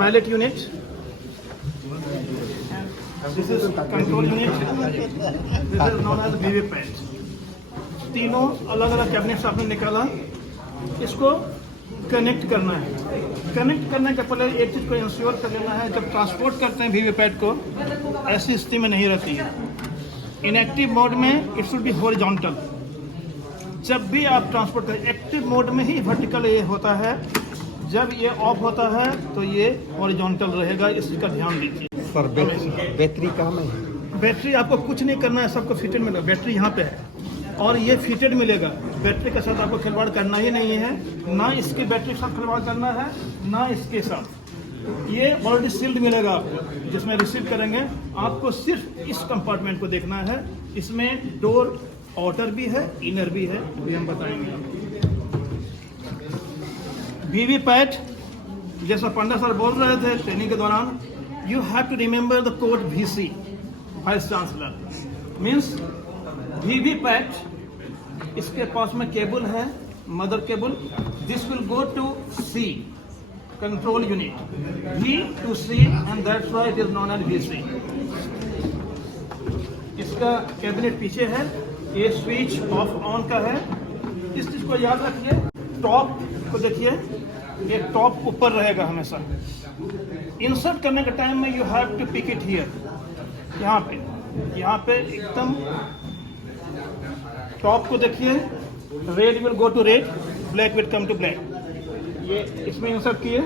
Ballot unit, this is control unit, this is known as VVPAT. तीनों अलग अलग cabinets आपने निकाला, इसको कनेक्ट करना है। कनेक्ट करने के पहले एक चीज़ को इंश्योर कर लेना है, जब ट्रांसपोर्ट करते हैं वीवीपैट को, ऐसी स्थिति में नहीं रहती है। इनएक्टिव मोड में इट शुड बी हॉरिजॉन्टल। जब भी आप ट्रांसपोर्ट करें, एक्टिव मोड में ही वर्टिकल ये होता है, जब ये ऑफ होता है तो ये हॉरिजॉन्टल रहेगा, इसका ध्यान दीजिए। सर बैटरी कहाँ में है? बैटरी आपको कुछ नहीं करना है, सबको फिटेड मिलेगा। बैटरी यहाँ पे है और ये फिटेड मिलेगा। बैटरी के साथ आपको खिलवाड़ करना ही नहीं है, ना इसकी बैटरी के साथ खिलवाड़ करना है, ना इसके साथ। ये ऑलरेडी सील्ड मिलेगा आपको, जिसमें रिसीव करेंगे। आपको सिर्फ इस कंपार्टमेंट को देखना है। इसमें डोर आउटर भी है, इनर भी है, अभी हम बताएंगे आपको। वीवीपैट, जैसा पंडा सर बोल रहे थे ट्रेनिंग के दौरान, you have to remember the code VC, vice chancellor. Means VVPAT, इसके पास में केबल है, mother cable. This will go to C, control unit, V to C, and that's why it is known as VC। इसका cabinet पीछे है, ये switch off on का है। इस चीज को याद रखिए। टॉप को देखिए, ये टॉप ऊपर रहेगा हमेशा। इंसर्ट करने के टाइम में you have to pick it here, यहाँ पे एकदम टॉप को देखिए। Red will go to red, black will come to black. ये इसमें इंसर्ट किए,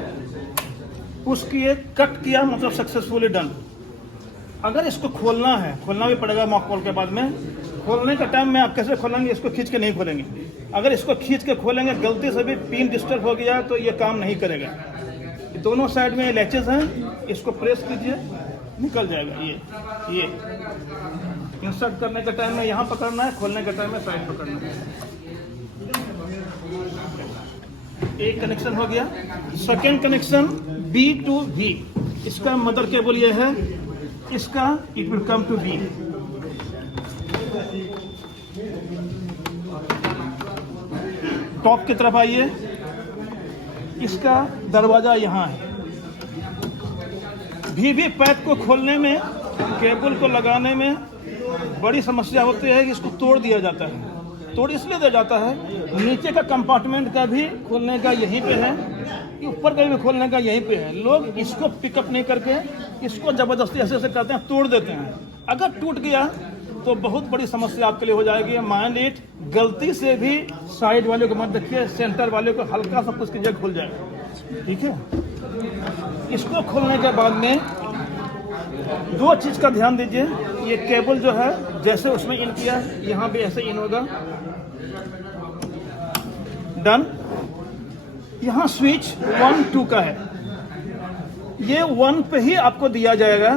पुश किए, कट किया, मतलब सक्सेसफुली डन। अगर इसको खोलना है, खोलना भी पड़ेगा मॉक कॉल के बाद में। खोलने का टाइम में आप कैसे खोलेंगे? इसको खींच के नहीं खोलेंगे। अगर इसको खींच के खोलेंगे, गलती से भी पिन डिस्टर्ब हो गया तो ये काम नहीं करेगा। दोनों साइड में लैचेस हैं, इसको प्रेस कीजिए, निकल जाएगा। ये इंसर्ट करने के टाइम में यहाँ पकड़ना है, खोलने के टाइम में साइड पकड़ना है। एक कनेक्शन हो गया। Second connection B to V, इसका मदर केबल ये है, इसका it will come to B। Top की तरफ आइए, इसका दरवाजा यहाँ है। वीवीपैट को खोलने में, केबल को लगाने में बड़ी समस्या होती है कि इसको तोड़ दिया जाता है। तोड़ इसलिए दिया जाता है, नीचे का कंपार्टमेंट का भी खोलने का यहीं पे है, ऊपर का भी खोलने का यहीं पे है। लोग इसको पिकअप नहीं करके इसको जबरदस्ती ऐसे ऐसे करते हैं, तोड़ देते हैं। अगर टूट गया तो बहुत बड़ी समस्या आपके लिए हो जाएगी। माइंड इट, गलती से भी साइड वाले को मत देखिए, सेंटर वाले को हल्का सा कुछ कीजिए, खुल जाएगा। ठीक है। इसको खोलने के बाद में दो चीज का ध्यान दीजिए। ये केबल जो है, जैसे उसमें इन किया, यहाँ भी ऐसे इन होगा, डन। यहाँ स्विच 1 2 का है, ये 1 पे ही आपको दिया जाएगा।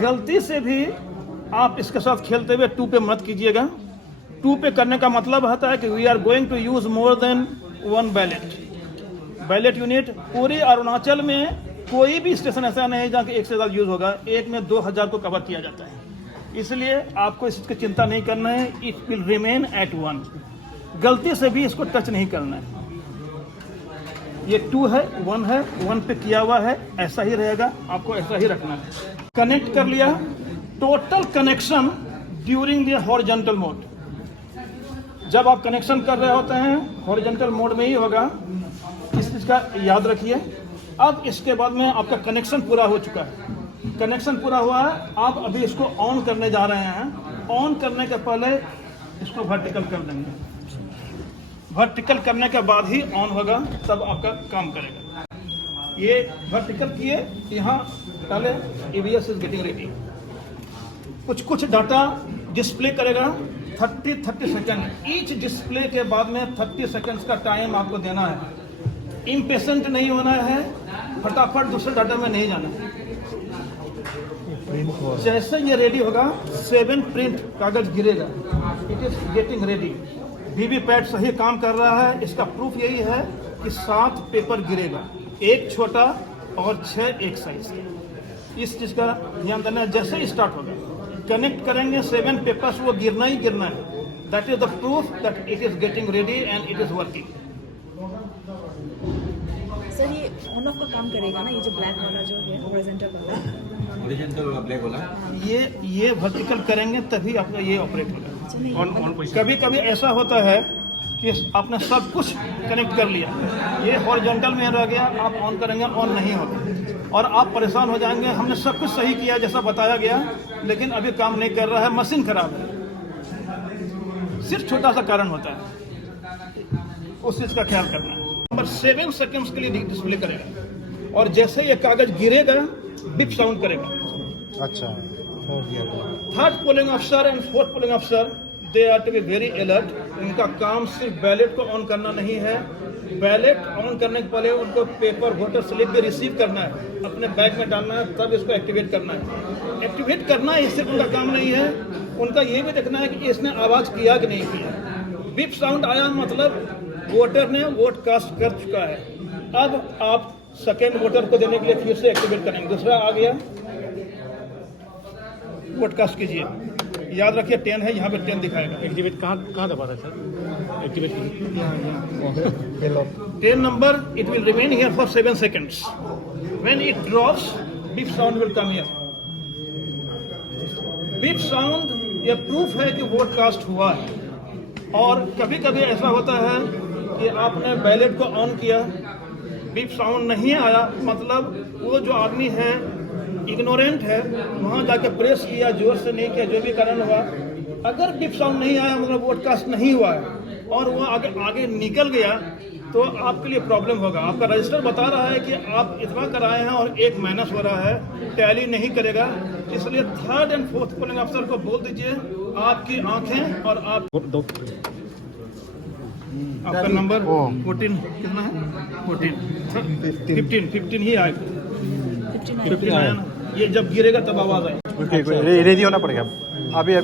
गलती से भी आप इसके साथ खेलते हुए 2 पे मत कीजिएगा। 2 पे करने का मतलब होता है कि we are going to use more than 1 ballot unit. पूरे अरुणाचल में कोई भी स्टेशन ऐसा नहीं है जहाँ एक से ज़्यादा यूज होगा। एक में 2000 को कवर किया जाता है, इसलिए आपको इस चीज़ की चिंता नहीं करना है। इट विल रिमेन एट 1, गलती से भी इसको टच नहीं करना है। ये 2 है, 1 है, 1 पे किया हुआ है, ऐसा ही रहेगा, आपको ऐसा ही रखना है। कनेक्ट कर लिया। Total connection during the horizontal mode. जब आप कनेक्शन कर रहे होते हैं, हॉरिजॉन्टल मोड में ही होगा, इस चीज़ का याद रखिए। अब इसके बाद में आपका कनेक्शन पूरा हो चुका है। कनेक्शन पूरा हुआ है, आप अभी इसको ऑन करने जा रहे हैं। ऑन करने के पहले इसको वर्टिकल कर देंगे। वर्टिकल करने के बाद ही ऑन होगा, तब आपका काम करेगा। ये वर्टिकल किए, यहाँ डाले, EVS इज गेटिंग रेडी। कुछ डाटा डिस्प्ले करेगा 30 सेकेंड। ईच डिस्प्ले के बाद में 30 सेकेंड्स का टाइम आपको देना है। इम्पेशेंट नहीं होना है, फटाफट दूसरे डाटा में नहीं जाना है। जैसे ये रेडी होगा, 7 प्रिंट कागज गिरेगा। It is getting ready. VVPAT सही काम कर रहा है। इसका प्रूफ यही है कि 7 पेपर गिरेगा, 1 छोटा और 6 एक साइज। इस चीज का ध्यान देना है। जैसे ही स्टार्ट होगा, कनेक्ट करेंगे 7 पेपर्स, वो गिरना ही गिरना है। That is the proof that it is getting ready and it is working. Sir ये ऑन ऑफ का काम करेगा ना, ये जो ब्लैक वाला जो है हॉरिजॉन्टल वाला, हॉरिजॉन्टल ब्लैक वाला ये वर्टिकल करेंगे तभी आपका ये ऑपरेट होगा। अच्छा नहीं कभी कभी ऐसा होता है कि आपने सब कुछ कनेक्ट कर लिया, ये हॉरिजॉन्टल में रह गया, आप ऑन करेंगे ऑन नहीं होगा और आप परेशान हो जाएंगे। हमने सब कुछ सही किया जैसा बताया गया, लेकिन अभी काम नहीं कर रहा है, मशीन खराब है। सिर्फ छोटा सा कारण होता है, उस चीज़ का ख्याल करना है। नंबर 7 सेकंड्स के लिए डिस्प्ले करेगा और जैसे ये कागज गिरेगा बिप साउंड करेगा। अच्छा हो गया। थर्ड पोलिंग अफसर एंड फोर्थ पोलिंग अफसर they are to be very alert. इनका काम सिर्फ बैलेट को ऑन करना नहीं है, बैलेट ऑन करने के पहले उनको पेपर वोटर स्लिप भी रिसीव करना है, अपने बैग में डालना है, तब इसको एक्टिवेट करना है। एक्टिवेट करना है, इससे उनका काम नहीं है। उनका ये भी देखना है कि इसने आवाज़ किया कि नहीं किया। बिप साउंड आया मतलब वोटर ने वोट कास्ट कर चुका है। अब आप सेकेंड वोटर को देने के लिए फिर से एक्टिवेट करेंगे। दूसरा आ गया, वोट कास्ट कीजिए। याद रखिए 10 है, यहाँ पे 10 दिखाएगा। एक्टिवेट कहाँ दबा रहा है sir? Activate 10 number, it will remain here for 7 seconds. When it drops, beep sound will come here. Beep sound ये प्रूफ है कि वोट कास्ट हुआ है। और कभी कभी ऐसा होता है कि आपने बैलेट को ऑन किया, बीप साउंड नहीं आया, मतलब वो जो आदमी है इग्नोरेंट है, वहाँ जाके प्रेस किया, जोर से नहीं किया, जो भी कारण हुआ, अगर बीप साउंड नहीं आया मतलब वोट कास्ट नहीं हुआ है और वो आगे निकल गया तो आपके लिए प्रॉब्लम होगा। आपका रजिस्टर बता रहा है कि आप इतना कराए हैं और 1 माइनस हो रहा है, टैली नहीं करेगा। इसलिए थर्ड एंड फोर्थ पोलिंग अफसर को बोल दीजिए आपकी आंखें और आपका नंबर 14 कितना है? 15 ही आएगा। 15 आया ना, ये जब गिरेगा तब आवाज आएगी। रेडी होना पड़ेगा। अभी ये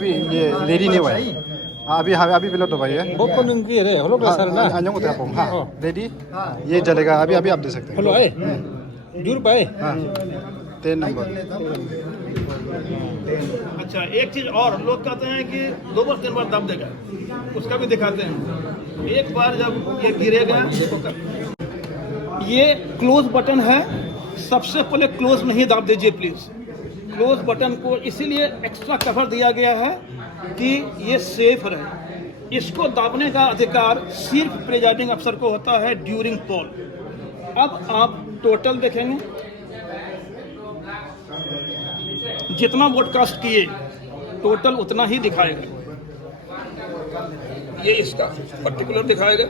रेडी नहीं हुआ है। अभी पिलो तो भाई है। अंजों को तेरा हाँ रेडी, ये चलेगा। अभी आप दे सकते हैं। हेलो आए दूर पाए। हाँ 10 नंबर। अच्छा, एक चीज और, लोग कहते हैं कि 2 बार 3 बार दब देगा, उसका भी दिखाते हैं। एक बार जब ये गिरेगा तो ये क्लोज बटन है, सबसे पहले क्लोज नहीं दाब दीजिए प्लीज। क्लोज बटन को इसीलिए एक्स्ट्रा कवर दिया गया है कि ये सेफ रहे। इसको दाबने का अधिकार सिर्फ प्रिजाइडिंग अफसर को होता है ड्यूरिंग पोल। अब आप टोटल देखेंगे, जितना वोट कास्ट किए टोटल उतना ही दिखाएगा। ये इसका पर्टिकुलर दिखाएगा।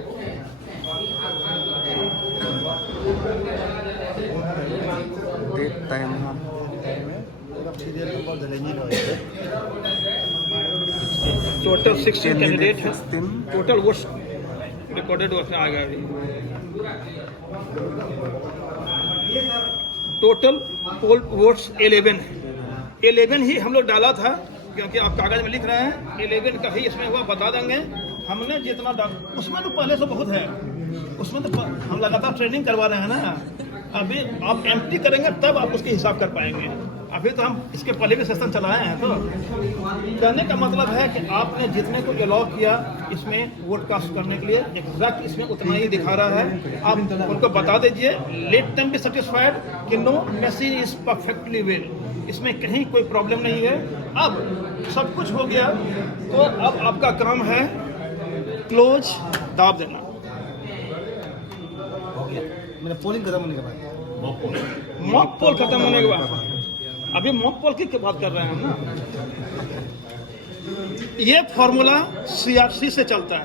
टोटल 16 कैंडिडेट है, टोटल वोट्स रिकॉर्डेड आ गया। टोटल पोल वोट्स 11 है। 11 ही हम लोग डाला था, क्योंकि आप कागज में लिख रहे हैं 11 का ही इसमें हुआ, बता देंगे हमने जितना डाला। उसमें तो पहले से बहुत है, उसमें तो हम लगातार ट्रेनिंग करवा रहे हैं ना। अभी आप एम्प्टी करेंगे तब आप उसके हिसाब कर पाएंगे। अभी तो हम इसके पहले भी सेशन चलाए हैं। तो कहने का मतलब है कि आपने जितने को अलाउ किया इसमें वोट कास्ट करने के लिए, एग्जैक्ट इसमें उतना ही दिखा रहा है। आप उनको बता दीजिए, लेट देम बी सेटिस्फाइड कि no machine is perfectly well, इसमें कहीं कोई प्रॉब्लम नहीं है। अब सब कुछ हो गया तो अब आपका काम है क्लोज दाब देना। मेरा पोलिंग खत्म होने के बाद मॉक पोल खत्म होने के बाद, अभी मॉक पोल की बात कर रहे हैं हम ना। ये फॉर्मूला सीआरसी से चलता है।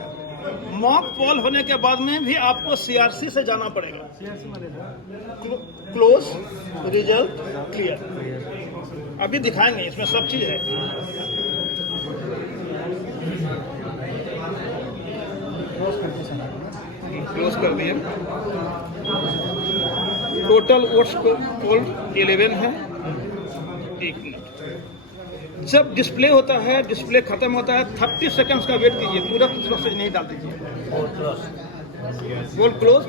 मॉक पोल होने के बाद में भी आपको सीआरसी से जाना पड़ेगा। Close, result, clear. अभी दिखाएंगे, इसमें सब चीज है। क्लोज कर दिए। टोटल वोट्स को पोल 11 है। 1 मिनट। जब डिस्प्ले होता है, डिस्प्ले खत्म होता है, 30 सेकंड्स का वेट कीजिए, तुरंत मैसेज नहीं डाल दीजिए। पोल क्लोज।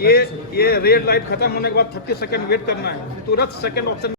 ये रेड लाइट खत्म होने के बाद 30 सेकंड वेट करना है, तुरंत सेकंड ऑप्शन